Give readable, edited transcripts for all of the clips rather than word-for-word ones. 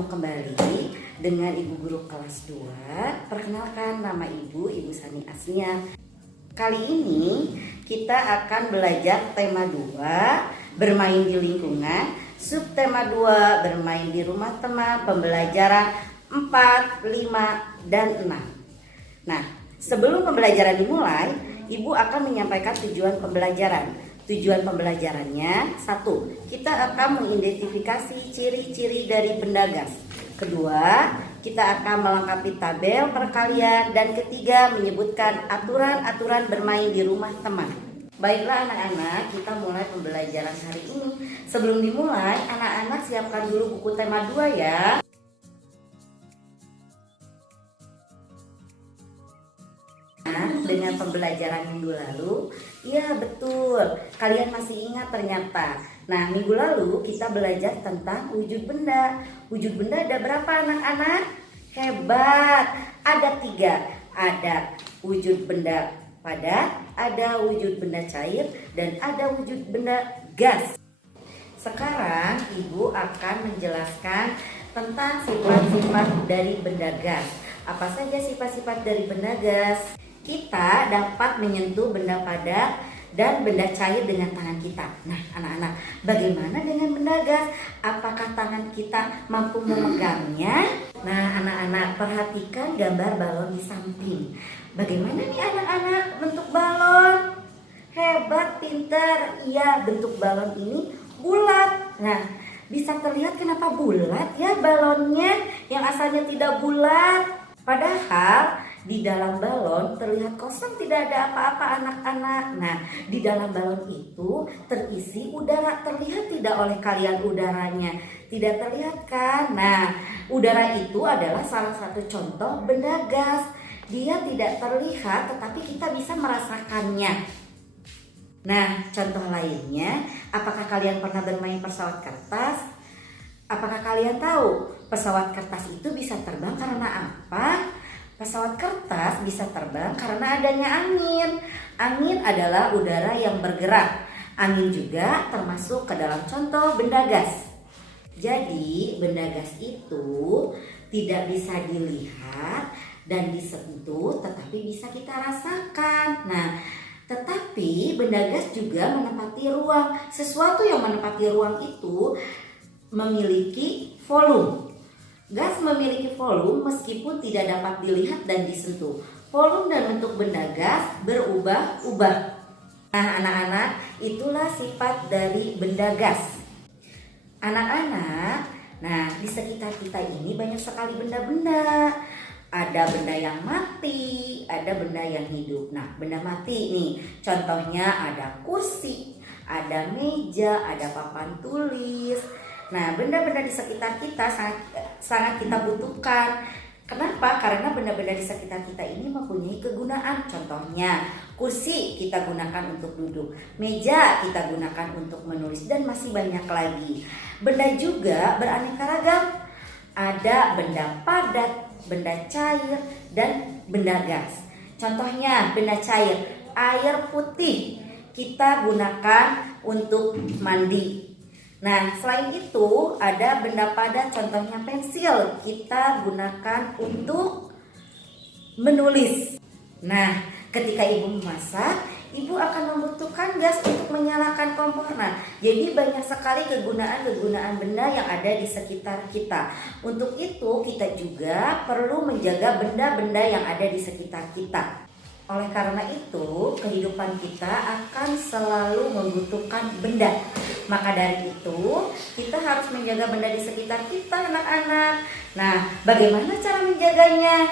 bertemu kembali dengan Ibu Guru kelas 2. Perkenalkan, nama Ibu Sani Asnia. Kali ini kita akan belajar tema 2, bermain di lingkungan. Subtema 2, bermain di rumah teman, pembelajaran 4, 5, dan 6. Nah, sebelum pembelajaran dimulai, Ibu akan menyampaikan tujuan pembelajaran. Tujuan pembelajarannya, 1. Kita akan mengidentifikasi ciri-ciri dari benda gas. Kedua, kita akan melengkapi tabel perkalian. Dan ketiga, menyebutkan aturan-aturan bermain di rumah teman. Baiklah anak-anak, kita mulai pembelajaran hari ini. Sebelum dimulai, anak-anak siapkan dulu buku tema 2 ya. Dengan pembelajaran minggu lalu, ya betul, kalian masih ingat ternyata. Nah, minggu lalu kita belajar tentang wujud benda. Wujud benda ada berapa anak-anak? Hebat, ada 3. Ada wujud benda padat, ada wujud benda cair, dan ada wujud benda gas. Sekarang Ibu akan menjelaskan tentang sifat-sifat dari benda gas. Apa saja sifat-sifat dari benda gas? Kita dapat menyentuh benda padat dan benda cair dengan tangan kita. Nah, anak-anak, bagaimana dengan benda gas? Apakah tangan kita mampu memegangnya? Nah, anak-anak, perhatikan gambar balon di samping. Bagaimana nih anak-anak bentuk balon? Hebat, pintar. Iya, bentuk balon ini bulat. Nah, bisa terlihat kenapa bulat ya balonnya yang asalnya tidak bulat. Padahal di dalam balon terlihat kosong, tidak ada apa-apa anak-anak. Nah, di dalam balon itu terisi udara. Terlihat tidak oleh kalian udaranya? Tidak terlihat kan? Nah, udara itu adalah salah satu contoh benda gas. Dia tidak terlihat tetapi kita bisa merasakannya. Nah, contoh lainnya, apakah kalian pernah bermain pesawat kertas? Apakah kalian tahu pesawat kertas itu bisa terbang karena apa? Pesawat kertas bisa terbang karena adanya angin. Angin adalah udara yang bergerak. Angin juga termasuk ke dalam contoh benda gas. Jadi benda gas itu tidak bisa dilihat dan disentuh, tetapi bisa kita rasakan. Nah, tetapi benda gas juga menempati ruang. Sesuatu yang menempati ruang itu memiliki volume. Gas memiliki volume meskipun tidak dapat dilihat dan disentuh. Volume dan bentuk benda gas berubah-ubah. Nah, anak-anak, itulah sifat dari benda gas. Anak-anak, nah di sekitar kita ini banyak sekali benda-benda. Ada benda yang mati, ada benda yang hidup. Nah, benda mati nih, contohnya ada kursi, ada meja, ada papan tulis. Nah, benda-benda di sekitar kita sangat kita butuhkan. Kenapa? Karena benda-benda di sekitar kita ini mempunyai kegunaan. Contohnya, kursi kita gunakan untuk duduk, meja kita gunakan untuk menulis, dan masih banyak lagi. Benda juga beraneka ragam. Ada benda padat, benda cair, dan benda gas. Contohnya, benda cair, air putih kita gunakan untuk mandi. Nah, selain itu ada benda padat, contohnya pensil, kita gunakan untuk menulis. Nah, ketika Ibu memasak, Ibu akan membutuhkan gas untuk menyalakan kompor. Nah, jadi banyak sekali kegunaan-kegunaan benda yang ada di sekitar kita. Untuk itu, kita juga perlu menjaga benda-benda yang ada di sekitar kita. Oleh karena itu, kehidupan kita akan selalu membutuhkan benda. Maka dari itu, kita harus menjaga benda di sekitar kita, anak-anak. Nah, bagaimana cara menjaganya?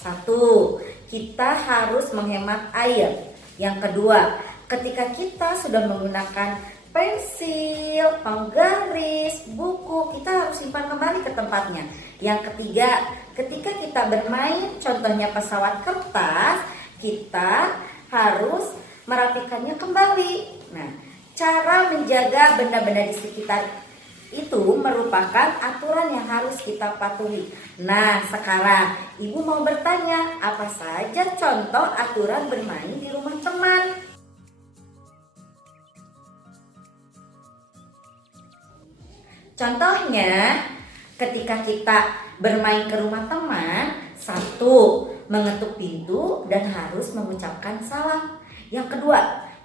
1. Kita harus menghemat air. Yang kedua, ketika kita sudah menggunakan pensil, penggaris, buku, kita harus simpan kembali ke tempatnya. Yang ketiga, ketika kita bermain, contohnya pesawat kertas, kita harus merapikannya kembali. Nah, cara menjaga benda-benda di sekitar itu merupakan aturan yang harus kita patuhi. Nah, sekarang Ibu mau bertanya, apa saja contoh aturan bermain di rumah teman? Contohnya, Ketika kita bermain ke rumah teman, satu, mengetuk pintu dan harus mengucapkan salam. Yang kedua,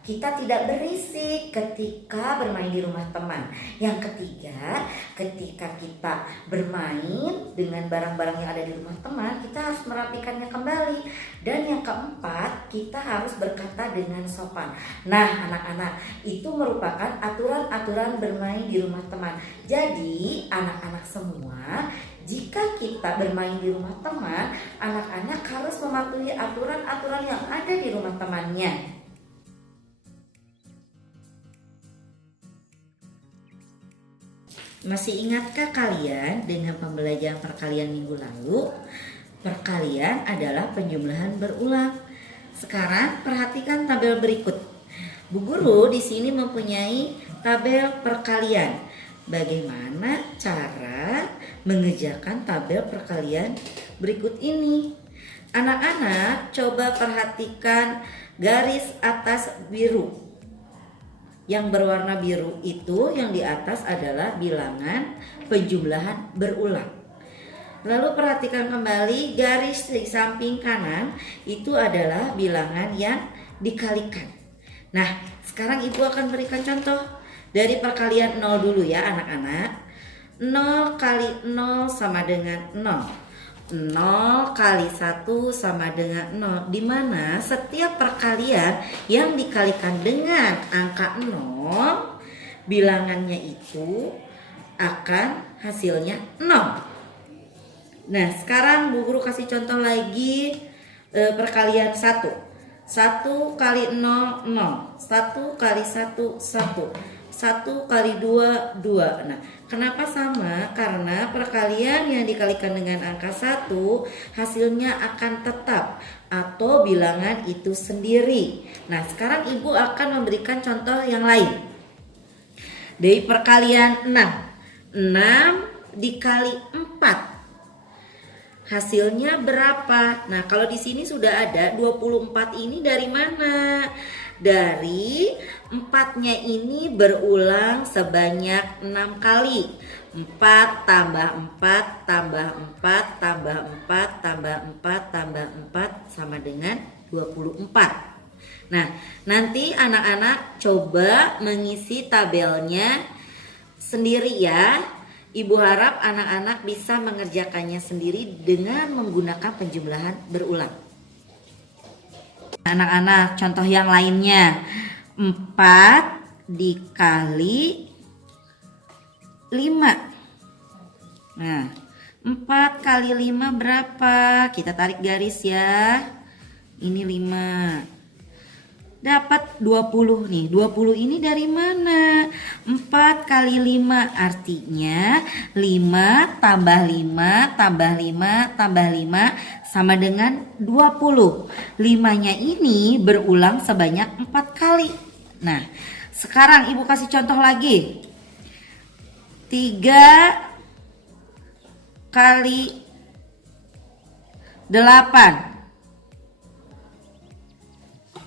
kita tidak berisik ketika bermain di rumah teman. Yang ketiga, ketika kita bermain dengan barang-barang yang ada di rumah teman, kita harus merapikannya kembali. Dan yang keempat, kita harus berkata dengan sopan. Nah, anak-anak, itu merupakan aturan-aturan bermain di rumah teman. Jadi, anak-anak semua, jika kita bermain di rumah teman, anak-anak harus mematuhi aturan-aturan yang ada di rumah temannya. Masih ingatkah kalian dengan pembelajaran perkalian minggu lalu? Perkalian adalah penjumlahan berulang. Sekarang perhatikan tabel berikut. Bu Guru di sini mempunyai tabel perkalian. Bagaimana cara mengerjakan tabel perkalian berikut ini? Anak-anak coba perhatikan garis atas biru. Yang berwarna biru itu yang di atas adalah bilangan penjumlahan berulang. Lalu perhatikan kembali garis di samping kanan itu adalah bilangan yang dikalikan. Nah, sekarang Ibu akan berikan contoh dari perkalian 0 dulu ya anak-anak. 0 kali 0 sama dengan 0. 0 kali 1 sama dengan 0, di mana setiap perkalian yang dikalikan dengan angka 0 bilangannya itu akan hasilnya 0. Nah, sekarang Bu Guru kasih contoh lagi perkalian 1. 1 kali 0 0, 1 kali 1 1, 1 kali 2 2. Nah, kenapa sama? Karena perkalian yang dikalikan dengan angka 1 hasilnya akan tetap atau bilangan itu sendiri. Nah, sekarang Ibu akan memberikan contoh yang lain. Dari perkalian 6. 6 dikali 4. Hasilnya berapa? Nah, kalau di sini sudah ada 24 ini dari mana? Dari 4-nya ini berulang sebanyak 6 kali. 4 tambah 4 tambah 4 tambah 4 tambah 4 tambah 4 sama dengan 24. Nah, nanti anak-anak coba mengisi tabelnya sendiri ya. Ibu harap anak-anak bisa mengerjakannya sendiri dengan menggunakan penjumlahan berulang. Anak-anak, contoh yang lainnya. 4 dikali 5. Nah, 4 kali 5 berapa? Kita tarik garis ya. Ini 5. Dapat 20 nih. 20 ini dari mana? 4 kali 5 artinya 5 tambah 5 tambah 5 tambah 5 sama dengan 20. 5-nya ini berulang sebanyak 4 kali. Nah, sekarang Ibu kasih contoh lagi. 3 kali 8.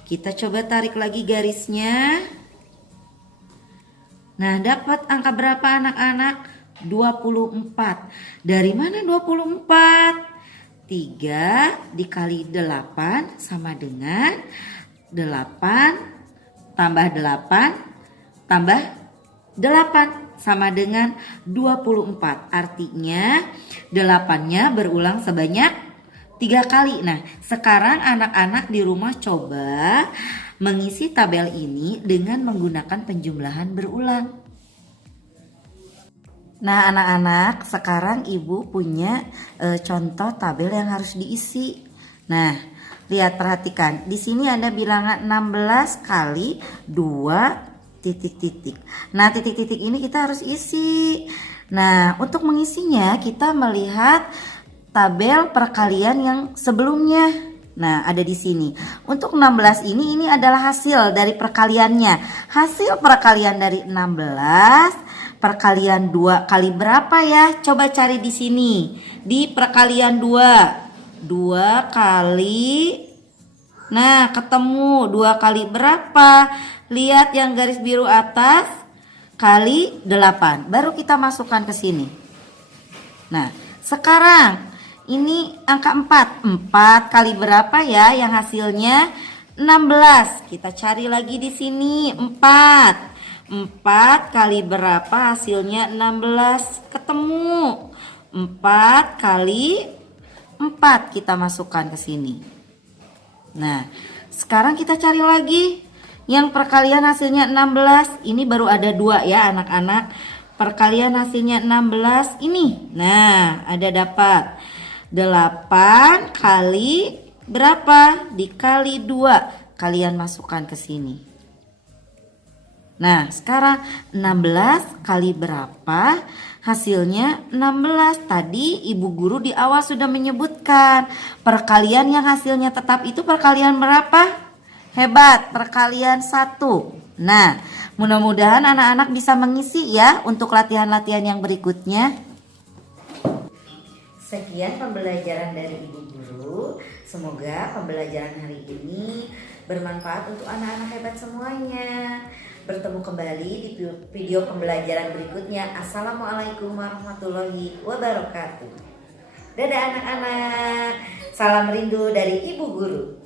Kita coba tarik lagi garisnya. Nah, dapat angka berapa anak-anak? 24. Dari mana 24? 3 dikali 8 sama dengan 8 tambah 8 tambah 8 sama dengan 24. Artinya 8-nya berulang sebanyak 3 kali. Nah, sekarang anak-anak di rumah coba mengisi tabel ini dengan menggunakan penjumlahan berulang. Nah, anak-anak, sekarang Ibu punya contoh tabel yang harus diisi. Nah, lihat perhatikan. Di sini ada bilangan 16 kali 2 titik-titik. Nah, titik-titik ini kita harus isi. Nah, untuk mengisinya kita melihat tabel perkalian yang sebelumnya. Nah, ada di sini. Untuk 16 ini adalah hasil dari perkaliannya. Hasil perkalian dari 16 perkalian 2 kali berapa ya? Coba cari di sini. Di perkalian 2. 2 kali. Nah, ketemu 2 kali berapa? Lihat yang garis biru atas kali 8. Baru kita masukkan ke sini. Nah, sekarang ini angka 4. 4 kali berapa ya yang hasilnya 16? Kita cari lagi di sini. 4 kali berapa hasilnya 16? Ketemu. 4 kali 4 kita masukkan ke sini. Nah, sekarang kita cari lagi yang perkalian hasilnya 16. Ini baru ada 2 ya anak-anak. Perkalian hasilnya 16 ini. Nah, ada dapat 8 kali berapa? Dikali 2. Kalian masukkan ke sini. Nah, sekarang 16 kali berapa? Hasilnya 16. Tadi ibu guru di awal sudah menyebutkan perkalian yang hasilnya tetap itu perkalian berapa? Hebat, perkalian 1. Nah, mudah-mudahan anak-anak bisa mengisi ya untuk latihan-latihan yang berikutnya. Sekian pembelajaran dari Ibu Guru. Semoga pembelajaran hari ini bermanfaat untuk anak-anak hebat semuanya. Bertemu kembali di video pembelajaran berikutnya. Assalamualaikum warahmatullahi wabarakatuh. Dadah anak-anak. Salam rindu dari Ibu Guru.